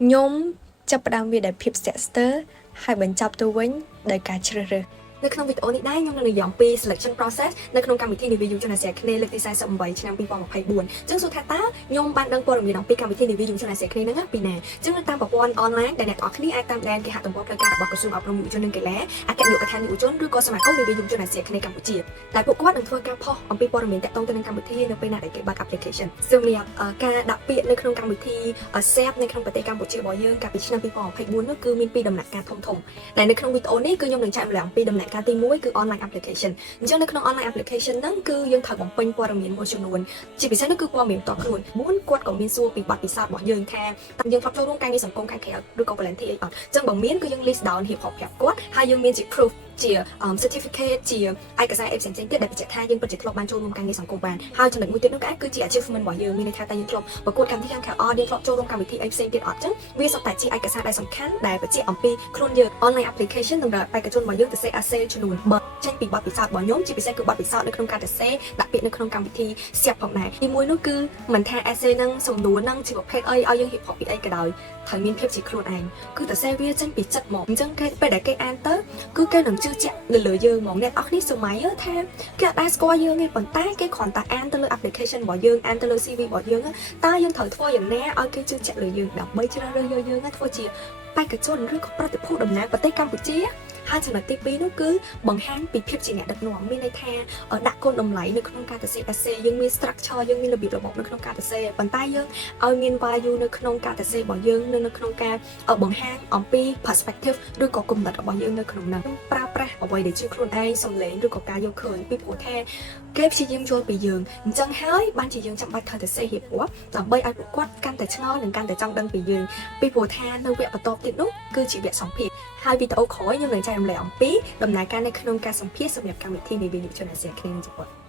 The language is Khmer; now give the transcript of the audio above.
nhómចាប់ផ្ដើមវាដែលភាពស្ទាក់ស្ទើរហើយបញ្ចប់ទៅវិញដោយការជ្រើសរើសនៅក្នុងវីដេអូនេះដែរខ្ញុំនឹងនិយាយអំពី selection process នៅក្នុងកម្មវិធី Navy User Asia គ្នាលើកទី48ឆ្នាំ2024ចឹងសួរថាតើខ្ញុំបានដឹងព័ត៌មានអំពីកម្មវិធី Navy User Asia គ្នាហ្នឹងពីណាចឹងនៅតាមប្រព័ន្ធ online ដែលអ្នកទាំងអស់គ្នាអាចតាមដានគេហទំព័រផ្លូវការរបស់ក្រសួងអប់រំយុវជននិងកីឡាអគ្គនាយកដ្ឋានយុវជនឬក៏សមាគម Navy User Asia គ្នាកម្ពុជាដែលពួកគាត់នឹងធ្វើការផុសអំពីព័ត៌មានទាក់ទងទៅនឹងកម្មវិធីនៅពេលណាដែលគេបើក application សម្រាប់ការដាក់ពាក្យនៅក្នុងកម្មវិធី SAP នៅក្នុងប្រទេសកម្ពុជារបស់យើងកាលពីឆ្នាំ2024នោះគឺមានពីរដំណាក់កាលធំៗដែលនៅក្នុងវីដេអូនេះគឺខ្ញុំនឹងចែកម្លែកអំពីដំណាក់កាលទី1គឺ online application អញ្ចឹងនៅក្នុង online application ហ្នឹងគឺយើងត្រូវបំពេញព័ត៌មានមួយចំនួនជាពិសេសនោះគឺព័ត៌មានផ្ទាល់ខ្លួន4គាត់ក៏មានសួរពីបទពិសោធន៍របស់យើងថាតើយើងធ្លាប់ចូលរួមការងារសង្គមខាងក្រៅឬក៏ volunteer អីអត់អញ្ចឹងបើមានគឺយើង list down ហៀបហបប្រាប់គាត់ហើយយើងមានជា proof ជា certificate ជាឯកសារអីផ្សេងៗទៀតដែលបញ្ជាក់ថាយើងពិតជាធ្លាប់បានចូលរួមការងារសង្គមបានហើយចំណុចមួយទៀតនោះគឺជា achievement របស់យើងមានន័យថាតើយើងធ្លាប់ប្រកួតកម្មវិធីខាងក្រៅអត់យើងធ្លាប់ចូលរួមកម្មវិធីអីផ្សេងទៀតអត់អញ្ចឹងវាសុទ្ធតែជាឯកសារដែលសំខាន់ដែលបញ្ជាក់អំពីខ្លួនយើង online application សម្រាប់បេក្ខជនរបស់យើងទៅសេ essay ចំនួន3ចេញពីបទពិសោធន៍របស់ខ្ញុំជាពិសេសគឺបទពិសោធន៍នៅក្នុងការទៅសេដាក់ពាក្យនៅក្នុងកម្មវិធីស្រាប់ផងដែរទីមួយនោះគឺមិនថា essay ហ្នឹងសំណួរហ្នឹងជាប្រភេទអីឲ្យយើងហៀបហបពីអីក៏ដោយត្រូវមានភាពជាខ្លួនឯងគឺទៅសេវាចេញពីចិត្តមកអញ្ចឹងគេពេលដែលគេអានទៅគឺគេនឹងជឿជាក់លើយើងហ្មងអ្នកនរគ្នាសម័យថាគេអត់ដែរស្គាល់យើងទេប៉ុន្តែគេគ្រាន់តែអានទៅលើ application របស់យើងអានទៅលើ CV របស់យើងតើយើងត្រូវធ្វើយ៉ាងណាឲ្យគេជឿជាក់លើយើងដើម្បីជ្រើសរើសយកយើងធ្វើជាបេក្ខជនឬក៏ប្រតិភូតំណាងប្រទេសកម្ពុជាហើយចំណុចទី2នោះគឺបង្ហាញពីភាពជាអ្នកដឹកនាំមានន័យថាដាក់គុណតម្លៃនៅក្នុងការទៅសេ essay យើងមាន structure យើងមានរបៀបរបបនៅក្នុងការទៅសេប៉ុន្តែយើងឲ្យមាន value នៅក្នុងការទៅសេរបស់យើងនៅក្នុងការបង្ហាញអំពី perspective ឬក៏គំនិតរបស់យើងនៅក្នុងនោះប្រើប្រាស់អ្វីដែលជាខ្លួនឯងសំឡេងឬក៏ការយកឃើញពីព្រោះថាគេព្យាយាមយល់ពីយើងអញ្ចឹងហើយបានជាយើងចាំបាច់ត្រូវទៅសេហៀបរាប់ដើម្បីឲ្យពួកគាត់កាន់តែឆ្ងល់និងកាន់តែចង់ដឹងពីយើងពីព្រោះថានៅវគ្គបន្តទៀតនោះគឺជាវគ្គសម្ភាសន៍ហើយវីដេអូក្រោយខ្ញុំនឹងចែករំលែកអំពីដំណើរការនៅក្នុងការសម្ភាសន៍សម្រាប់កម្មវិធី Navy User Asia គ្នានេះជាប៉ុណ្ណឹង